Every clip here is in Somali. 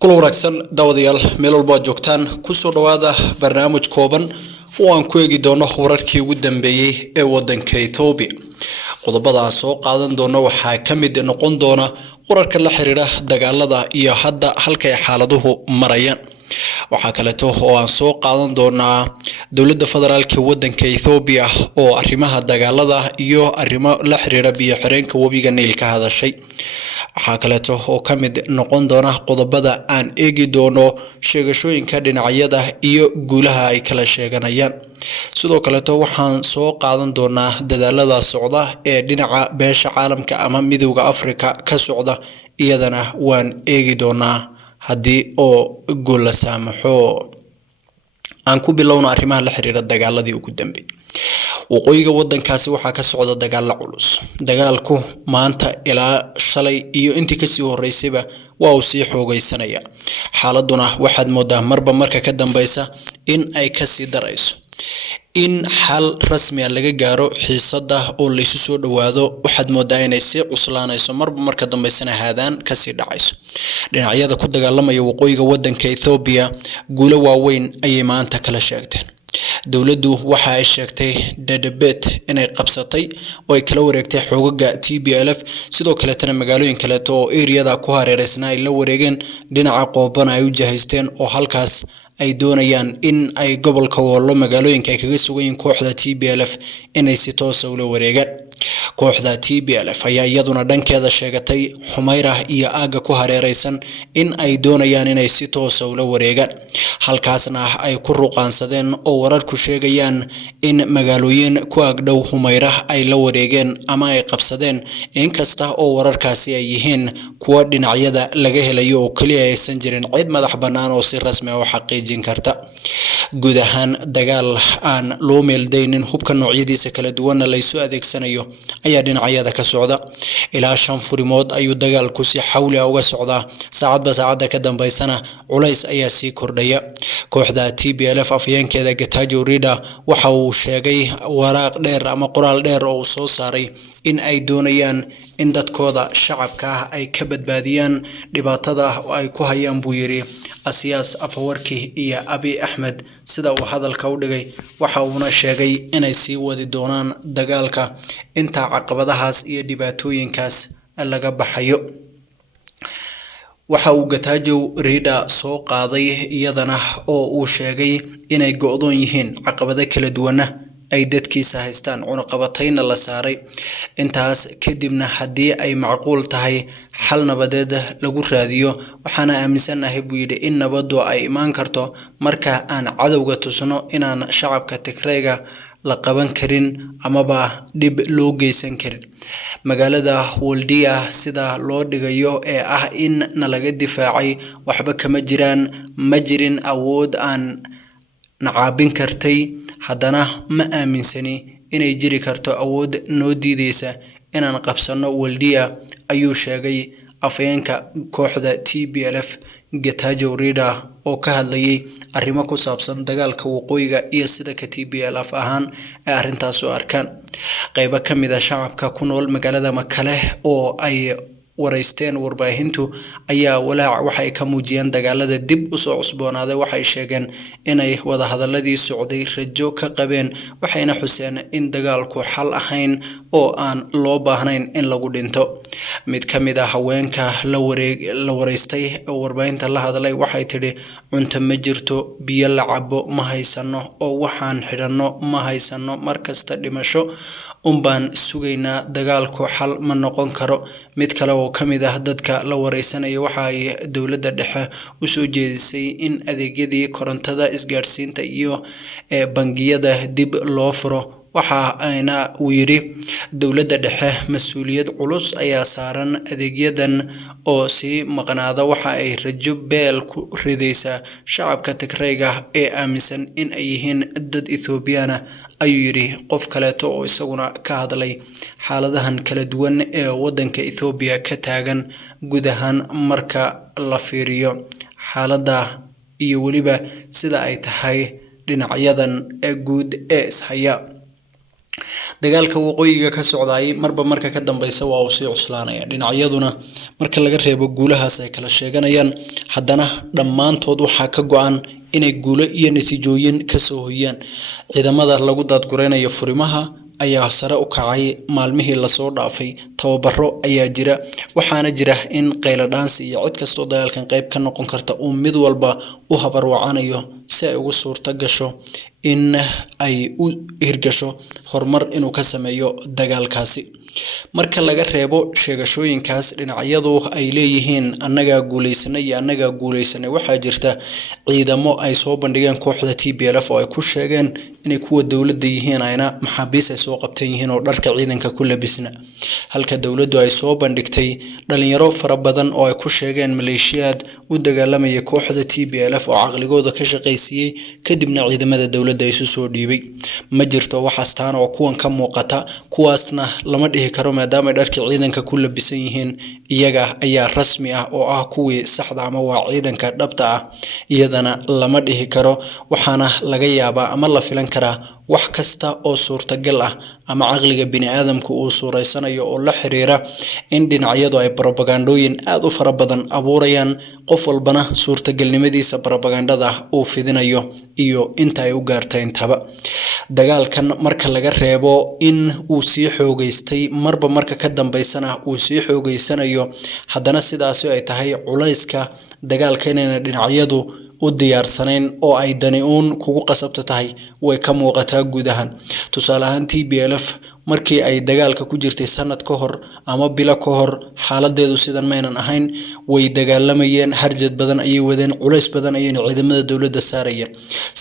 kula wanaagsan daawadayaal meel walba aad joogtaan ku soo dhawaada barnaamij kooban oo aan ku eegi doono wararkii ugu dambeeyay ee wadanka Ethiopia. Qodobada aan soo qaadan doono waxaa ka mid noqon doona wararka la xiriira dagaalada iyo hadda halka ay xaaladuhu marayaan. waxaa kale oo aan soo qaadan doonaa dawladda federaalka wadanka Ethiopia oo arrimaha dagaalada iyo arrimo la xiriira biyo xireenka wabiga Nile ka hadashay. waxaa kale oo ka mid noqon doona qodobada aan eegi doono sheegashooyinka dhinacyada iyo guulaha ay kala sheeganayaan. sidoo kale waxaan soo qaadan doonaa dadaalada socda ee dhinaca beesha caalamka ama midowga Afrika ka socda iyadana waan eegi doonaa haddii oo guul la saamaxo. aan ku bilowno arrimaha la xiriira dagaaladii ugu dambeeyay. waqooyiga wadankaasi waxaa ka socda dagaal culus. dagaalku maanta ilaa shalay iyo intii ka sii horeysayba waa uu sii xoogaysanaya. xaaladuna waxaad moodaa marba marka ka dambaysa in ay ka sii darayso. in xal rasmi ah laga gaaro xiisada oo la isu soo dhawaado waxaad moodaa inay sii cuslaanayso marba marka dambaysana haadaan ka sii dhacayso. dhinacyada ku dagaalamaya waqooyiga wadanka Ethiopia guulo waaweyn ayay maanta kala sheegteen. dawladdu waxa ay sheegtay Dadabet inay qabsatay oo ay kala wareegtay xoogaga TPLF sidoo kale tan magaalooyin kale oo area-da ku hareeraysan ay la wareegeen dhinaca qoobana ay u jahaysteen oo halkaas ay doonayaan in ay gobolka Wollo magaalooyinka ay kaga sugan kooxda TPLF inay si toos ah ula wareegaan. kooxda TPLF ayaa iyaduna dhankeeda sheegatay Xumayra iyo aaga ku hareeraysan in ay doonayaan inay si toos ah ula wareegaan. halkaasna ay ku ruqaansadeen oo wararku sheegayaan in magaalooyin ku agdhow Xumayra ay la wareegeen ama ay qabsadeen inkasta oo wararkaasi ay yihiin kuwa dhinacyada laga helayo oo kaliya aysan jirin cid madax bannaan oo si rasmi ah u xaqiijin karta. guud ahaan dagaal aan loo meeldaynin hubka noocyadiisa kala duwan la isu adeegsanayo ayaa dhinacyada ka socda. ilaa 5 furimood ayuu dagaalku si xawli ah uga socdaa. saacadba saacada ka dambaysana culays ayaa sii kordhaya. kooxda TPLF afyeenkeeda Getachew Reda waxa uu sheegay waraaq dheer ama qoraal dheer oo soo saaray in ay doonayaan in dadkooda shacabka ah ay ka badbaadiyaan dhibaatada ay ku hayaan buu yiri Asiyaas Afwerki iyo Abiy Ahmed sida uu hadalka u dhigay. waxa uuna sheegay inay sii wadi doonaan dagaalka inta caqabadahaas iyo dhibaatooyinkaas laga baxayo. waxa uu Getachew Reda soo qaaday iyadana oo uu sheegay inay go'doon yihiin caqabado kala duwan ay dadkiisa haystaan cunaqabatayna la saaray. intaas kadibna haddii ay macquul tahay xal nabadeed lagu raadiyo waxaana aaminsanahay buu yidhi in nabadu ay imaan karto marka aan cadowga tusno inaan shacabka Tigrayga la qaban karin amaba dib loo geysan karin. magaalada Waldia sida loo dhigayo ee ah in laga difaacay waxba kama jiraan ma jirin awood aan nacaabin kartay haddana ma aaminsani inay jiri karto awood noo diideysa inaan qabsano Waldia ayuu sheegay afyeenka kooxda TPLF Getachew Reda oo ka hadlayay arrimo ku saabsan dagaalka waqooyiga iyo sida ka TPLF ahaan ay arrintaas u arkaan. qaybo ka mid ah shacabka ku nool magaalada Makale oo ay waraysteen warbaahintu ayaa walaac waxay ka muujiyeen dagaalada dib u soo cusboonaaday. waxay sheegeen inay wada hadaladii socday rajo ka qabeen waxayna xuseen in dagaalku xal ahayn oo aan loo baahnayn in lagu dhinto. mid ka mid ah haweenka la waraystay warbaahinta la hadlay waxay tiri cunto ma jirto, biyo la cabo ma haysano oo waxaan xidhanno ma haysano, markasta dhimasho baan sugaynaa, dagaalku xal ma noqon karo. mid kale oo ka mid ah dadka la waraysanaya waxa ay dawladda dhexe u soo jeedisay in adeegyadii korontada, isgaarsiinta iyo bangiyada dib loo furo. waxa ayna uu yiri dawladda dhexe mas'uuliyad culus ayaa saaran adeegyadan oo si maqnaada waxa ay rajo beel ku ridaysaa shacabka Tigrayga ee aaminsan in ay yihiin dad Ethiopian ayuu yiri qof kale oo isaguna ka hadlay xaaladahan kala duwan ee wadanka Ethiopia ka taagan guud ahaan marka la fiiriyo xaaladda iyo waliba sida ay tahay dhinacyadan guud ee ishaya. dagaalka waqooyiga ka socday marba marka ka dambaysa waa uu sii cuslaanaya dhinacyaduna marka laga reebo guulahaas ay kala sheeganayaan haddana dhammaantood waxaa ka go'an inay guulo iyo natiijooyin ka soo hoyaan ciidamada lagu daadgureynayo furimaha ayaa sare u kacay maalmihii la soo dhaafay tababaro ayaa jira waxaana jira in qaylo dhaansi iyo cid kastoo dagaalkan qayb ka noqon karta uu mid walba u habarwacanayo si ay ugu suurta gasho in ay u hirgasho horumar inuu ka sameeyo dagaalkaasi marka laga reebo sheegashooyinkaas dhinacyadu ay leeyihiin annaga guuleysanay iyo annaga guuleysanay waxaa jirta ciidamo ay soo bandhigeen kooxda TPLF oo ay ku sheegeen inay kuwa dawladda yihiin ayna maxaabiis ay soo qabteen yihiin oo dharka ciidanka ku labisna halka dawladdu ay soo bandhigtay dhalinyaro fara badan oo ay ku sheegeen maleeshiyaad u dagaalamaya kooxda TPLF oo caqligooda ka shaqeysiyay kadibna ciidamada dawladda ay soo dhiibay ma jirto wax astaan oo kuwan ka muuqata kuwaasna lama dhihi karo maadaama dharka ciidanka ku labisan yihiin iyaga ayaa rasmi ah oo ah kuwii saxda ama waa ciidanka dhabta ah iyadana lama dhihi karo waxaana laga yaabaa ama la filan karaa wax kasta oo suurtagal ah ama caqliga bini'aadamku uu suureysanayo oo la xiriira in dhinacyadu ay propagandooyin aad u fara badan abuurayaan qof walbana suurtagalnimadiisa propagandada uu fidinayo iyo inta ay u gaartay intaba dagaalkan marka laga reebo in uu sii xoogeystay marba marka ka dambeysana uu sii xoogeysanayo haddana sidaas ay tahay culayska dagaalka inayna dhinacyadu u diyaarsanayn oo ay dani uun kugu qasabta tahay way ka muuqataa guud ahaan tusaale ahaan TPLF markii ay dagaalka ku jirtay sanad ka hor ama bilo ka hor xaaladeedu sidan maynan ahayn way dagaalamayeen harjad badan ayay wadeen culays badan ayay ciidamada dawladda saarayeen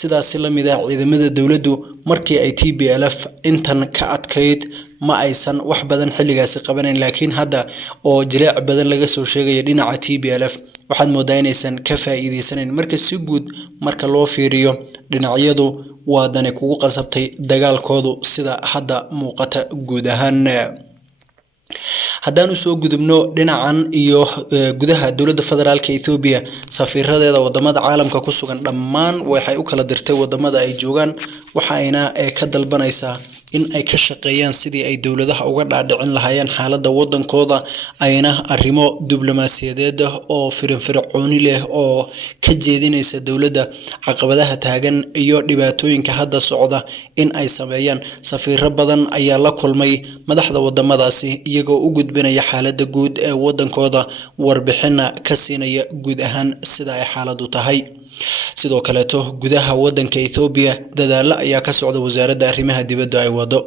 sidaas la mid ah ciidamada dawladdu markii ay TPLF intan ka adkayd ma aysan wax badan xilligaasi qabaneen laakiin hadda oo jileec badan laga soo sheegay dhinaca TPLF waxaad moodaa inaysan ka faa'iideysaneyn marka si guud marka loo fiiriyo dhinacyadu waa dani kugu qasabtay dagaalkoodu sida hadda muuqata guud ahaan haddaan soo gudubno dhinacan iyo gudaha dawladda federaalka Ethiopia safiiradeeda wadamada caalamka ku sugan dhammaan waxay u kala dirtay wadamada ay joogan waxayna ka dalbanaysaa in ay ka shaqeeyaan sidii ay dawladaha uga dhaadhicin lahaayeen xaaladda wadankooda ayna arrimo diblomaasiyadeed oo firfircooni leh oo ka jeedinaysa dawladda caqabadaha taagan iyo dhibaatooyinka hadda socda in ay sameeyaan safiiro badan ayaa la kulmay madaxda wadamadaasi iyagoo u gudbinaya xaaladda guud ee wadankooda warbixina ka siinaya guud ahaan sida ay xaaladdu tahay sidoo kale gudaha wadanka Ethiopia dadaalo ayaa ka socda wasaaradda arrimaha dibadda ay wado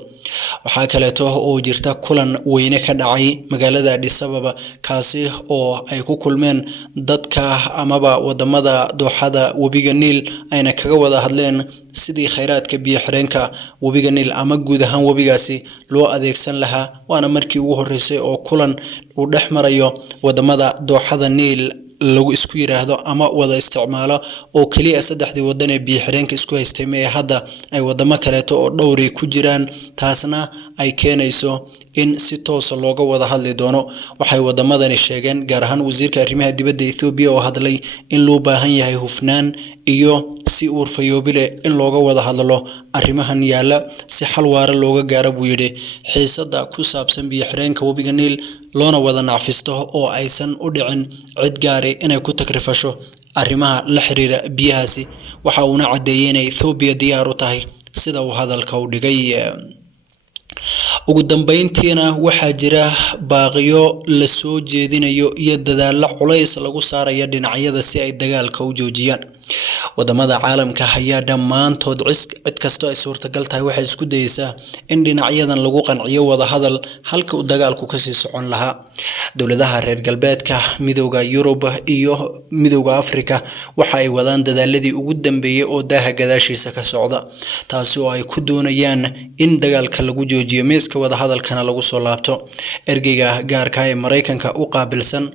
waxa kale oo jirta kulan weyne ka dhacay magaalada Addis Ababa kaasi oo ay ku kulmeen dadka amaba wadamada dooxada wabiga Niil ayna kaga wada hadleen sidii kheyraadka biyo xireenka wabiga Niil ama guud ahaan wabigaasi loo adeegsan lahaa waana markii ugu horeysay oo kulan uu dhexmarayo wadamada dooxada Niil lagu isku yiraahdo ama wada isticmaalo oo kaliya saddexdii wadan ee biyo xireenka isku haystay ma hadda ay wadamo kale oo dhowr ku jiraan taasna ay keenayso in si toos looga wada hadli doono waxay wadamadani sheegeen gaar ahaan wasiirka arrimaha dibadda Ethiopia oo hadlay in loo baahan yahay hufnaan iyo si urfayoobile in looga wada hadlo arrimahan yaala si xal waara looga gaaro buu yiri xiisada ku saabsan biyo xireenka wabiga Niil loona wada naafisto oo aysan u dhicin cid gaar ah inay ku takrifasho arrimaha la xiriira biyahaasi waxa uu cadeeyay in Ethiopia diyaar u tahay sida uu hadalka u dhigay ugu dambeyntiina waxaa jira baaqiyo la soo jeedinayo iyo dadaalo culays lagu saarayo dhinacyada si ay dagaalka u joojiyaan wadamada caalamka ayaa dhammaantood cid kasta ay suurtagal tahay waxay isku dayaysaa in dhinacyadan lagu qanciyo wada hadal halka uu dagaalku ka sii socon lahaa dawladaha reer galbeedka midowga Yurub iyo midowga Afrika waxa ay wadaan dadaaladii ugu dambeeyay oo daaha gadaashiisa ka socda taasi oo ay ku doonayaan in dagaalka lagu joojiyo miiska wada hadalkana lagu soo laabto ergeyga gaarka ah ee Mareykanka u qaabilsan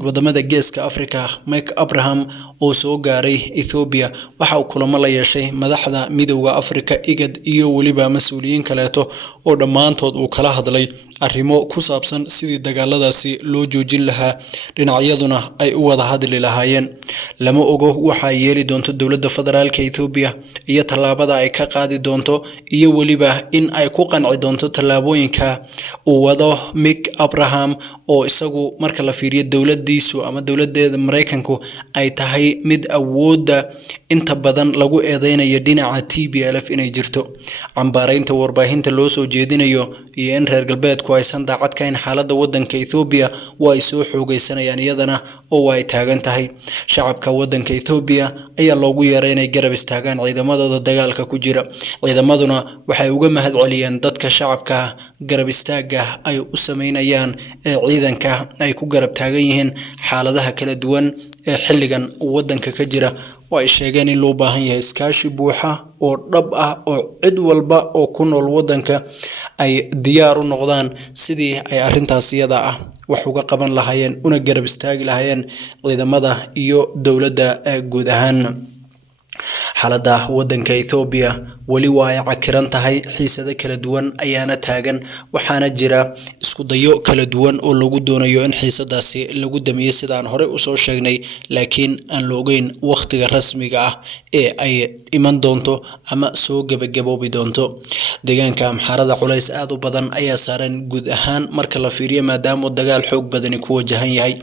wadamada geeska Afrika Mike Abraham oo soo gaaray Ethiopia waxa uu kulamo la yeeshay madaxda midowga Afrika IGAD iyo waliba mas'uuliyiin kale oo dhammaantood uu kala hadlay arrimo ku saabsan sidii dagaaladaasi loo joojin lahaa dhinacyaduna ay u wada hadli lahaayeen lama ogo waxa yeeli doonto dowladda federaalka Ethiopia iyo tallaabada ay ka qaadi doonto iyo waliba in ay ku qanci doonto tallaabooyinka uu wado Mick Abraham oo isagu marka la fiiriyo dowladdiisu ama dowladda Mareykanku ay tahay mid awoodda inta badan lagu eedeynayo dhinaca TPLF inay jirto cambaareynta warbaahinta loo soo jeedinayo iyo in reer galbeedku aysan daacad ka in xaaladda wadanka Ethiopia way soo xoogaysanayaan iyadana oo ay taagan tahay shacabka wadanka Ethiopia ayaa loogu yeeray inay garab istaagaan ciidamadooda dagaalka ku jira ciidamaduna waxay uga mahad celiyeen dadka shacabka garab istaaga ay u sameynayaan ciidanka ay ku garab taagan yihiin xaaladaha kala duwan ee xilligan wadanka ka jira way sheegeen in loo baahan yahay iskaashi buuxa oo dhab ah oo cid walba oo ku nool wadanka ay diyaar u noqdaan sidii ay arintaas iyada ah wax uga qaban lahaayeen una garab istaagi lahaayeen ciidamada iyo dowladda guud ahaan xaaladda wadanka Ethiopia wali waa ay cakiran tahay xiisado kala duwan ayaana taagan waxaana jira isku dayo kala duwan oo lagu doonayo in xiisadaasi lagu damiyo sidaan hore u soo sheegnay laakiin aan loogeyn waqtiga rasmiga ah ee ay iman doonto ama soo gabagaboobi doonto deegaanka Amxaarada culays aad u badan ayaa saaran guud ahaan marka la fiiriyo maadaama dagaal xoog badan ku wajahan yahay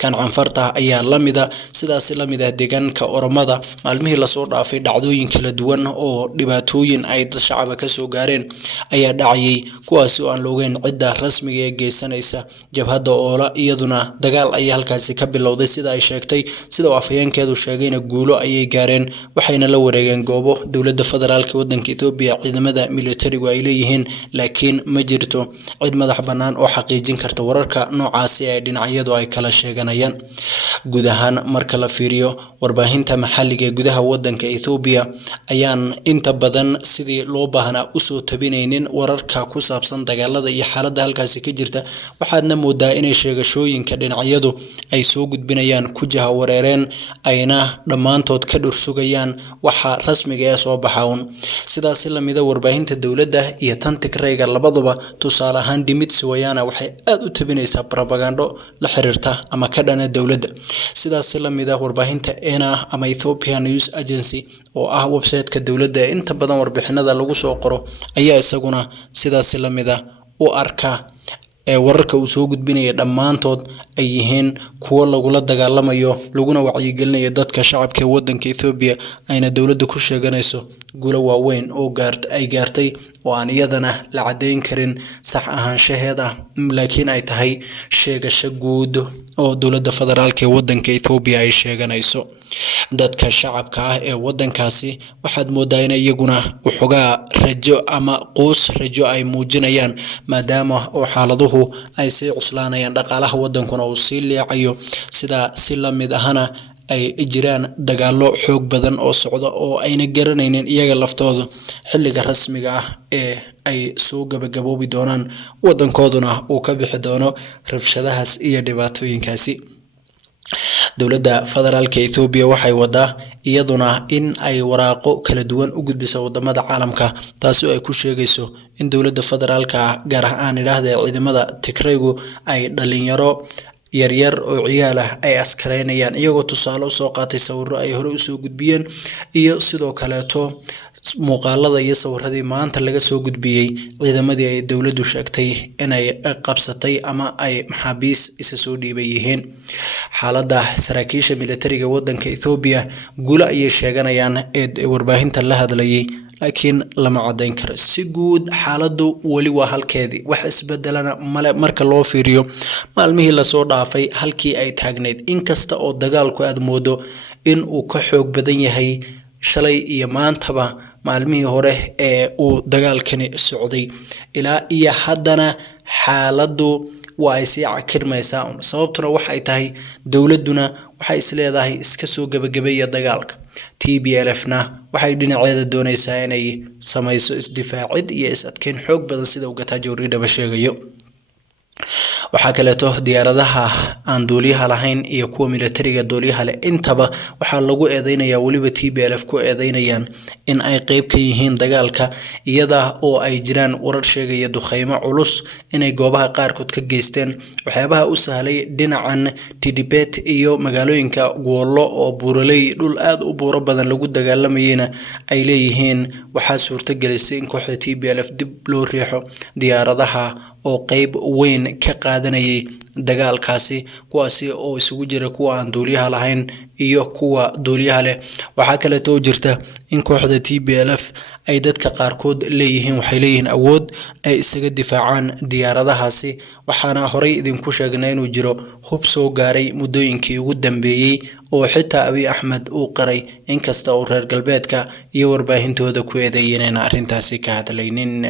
kan Canfarta ayaa lamida sidaas lamida deegaanka Oromada maalmihii la soo dhaafay dhacdooyin kala duwan oo dhibaatooyin ay dad shacab ka soo gaareen ayaa dhacayay kuwaas oo aan loogeyn cidda rasmiga ee geysanaysa jabhadda oola iyaduna dagaal ay halkaasi ka bilowday sida ay sheegtay sida afhayeenkeedu sheegayna guulo ayay gaareen waxayna la wareegeen goobo dowladda federaalka wadanka Ethiopia ciidamada militariga ay leeyihiin laakiin ma jirto cid madax banaan oo xaqiijin karta wararka noocaasi ay dhinacyadu ay kala sheeganayaan guud ahaan marka la fiiriyo warbaahinta maxalliga ee gudaha wadanka Ethiopia ayaan inta badan sidii loo baahnaa u soo tabinaynin wararka ku saabsan dagaalada iyo xaaladda halkaasi ka jirta waxaadna moodaa inay sheegashooyinka dhinacyadu ay soo gudbinayaan ku jaha wareereen ayna dhamaantood ka dhursugayaan waxa rasmiga ah soo baxawn sidaas la mid ah warbaahinta dowladda iyo tan Tigrayga labaduba tusaale ahaan Dimitri Wayana waxay aad u tabinaysaa propaganda la xiriirta ama ka dhana dowladda sidaas la mid ah warbaahinta ENA ama Ethiopian News Agency oo ah website-ka dowladda inta badan warbixinada lagu soo qoro ayaa isaguna sidaas la mid ah u arka wararka uu soo gudbinaya dhamaantood ay yihiin kuwa lagula dagaalamayo laguna wacyigelinayo dadka shacabka wadanka Ethiopia ayna dowladda ku sheeganayso guulo waaweyn oo ay gaartay oo aan iyadana la cadeyn karin sax ahaanshaheeda laakiin ay tahay sheegasho guud oo dowladda federaalka wadanka Ethiopia ay sheeganayso dadka shacabka ah ee wadankaasi waxaad moodaa in iyaguna waxoogaa rajo ama qoos rajo ay muujinayaan maadaama oo xaaladuhu ay sii cuslaanayaan dhaqaalaha wadankuna uu sii leecayo sida si la mid ahana ay jiraan dagaalo xoog badan oo socda oo ayna garanaynin iyaga laftooda xilliga rasmiga ah ee ay soo gabagaboobi doonaan wadankooduna uu ka bixi doono rabshadahaas iyo dhibaatooyinkaasi dowladda federaalka Ethiopia waxay wadaa iyaduna in ay waraaqo kala duwan u gudbiso wadamada caalamka taas oo ay ku sheegayso in dowladda federaalka gaar ahaan ciidamada Tigraygu ay dhalinyaro yaryar oo ciyaal ah ay askareynayaan iyagoo tusaale u soo qaatay sawirro ay hore u soo gudbiyeen iyo sidoo kaleeto muuqaalada iyo sawirradii maanta laga soo gudbiyay ciidamadii ay dowladdu sheegtay inay qabsatay ama ay maxaabiis isa soo dhiibay yihiin xaaladda saraakiisha militariga wadanka Ethiopia guulo ayay sheeganayaan ee warbaahinta la hadlayay laakiin lama cadeyn karo si guud xaaladdu wali waa halkeedii wax isbedelana male marka loo fiiriyo maalmihii la soo dhaafay halkii ay taagneed inkasta oo dagaalku aad moodo in uu ka xoog badan yahay shalay iyo maantaba maalmihii hore ee uu dagaalkani socday ilaa iyo haddana xaaladdu waa ay sii cakirmaysaa sababtuna waxay tahay dowladuna waxay isleedahay iska soo gabagabeeya dagaalka TPLF-na waxay dhinaceeda doonaysaa inay samayso isdifaacid iyo is adkeyn xoog badan sida uu Getachew Reda sheegayo waxaa kaleeto diyaaradaha aan duuliyaha lahayn iyo kuwa militariga duuliyaha leh intaba waxaa lagu eedeynaya waliba TPLF ku eedeynayaan in ay qayb ka yihiin dagaalka iyada oo ay jiraan warar sheegaya duqeymo culus inay goobaha qaarkood ka geysteen waxyaabaha u sahlay dhinacan Tidibet iyo magaalooyinka Gwolo oo buuraley dhul aad u buuro badan lagu dagaalamayna ay leeyihiin waxaa suurtagelisay in kooxda TPLF dib loo riixo diyaaradaha oo qayb weyn ka qaadanayay dagaalkaasi kuwaasi oo isugu jira kuwa aan duuliyaha lahayn iyo kuwa duuliyaha leh waxaa kale oo jirta in kooxda TPLF ay dadka qaarkood leeyihiin waxay leeyihiin awood ay isaga difaacaan diyaaradahaasi waxaana horey idinku sheegnay inuu jiro hub soo gaaray muddooyinkii ugu dambeeyay oo xitaa Abiy Ahmed uu qaray inkasta oo reer galbeedka iyo warbaahintooda ku eedeeyeen arrintaasi ka hadlaynin